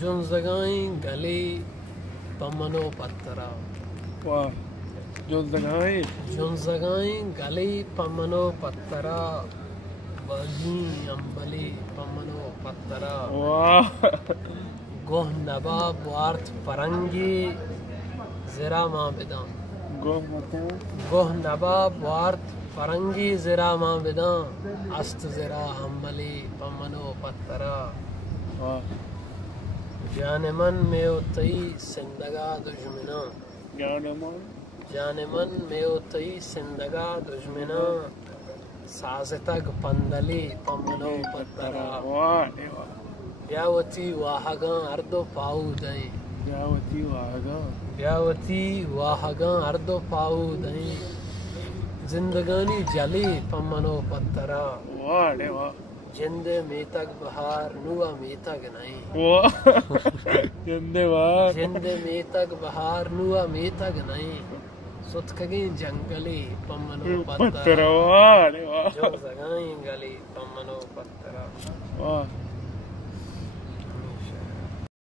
جنزگائیں گلی پمنو پترا واہ جنزگائیں گلی پمنو پترا واھگیں امبلی پمنو پترا گوہ نباب وارت پرنگی زرا ماں بدان گوہ نباب وارت پرنگی زرا ماں بدان است زرا ہمبلی پمنو پترا جان من میوتئی سندگا دشمنا جان من میوتئی سندگا دشمنا سازتگ پندلی پمنو پترا بیاوتی واھگاں اردو پاؤ دیں بیاوتی واھگاں اردو پاؤ دیں زندگانی جلی پمنو پترا جند میتگ بہار نوا میتگ نہیں جند میتگ بہار نوا میتگ نہیں ستکگیں جنگلی پمنو پترا جو زگائیں گلی پمنو پترا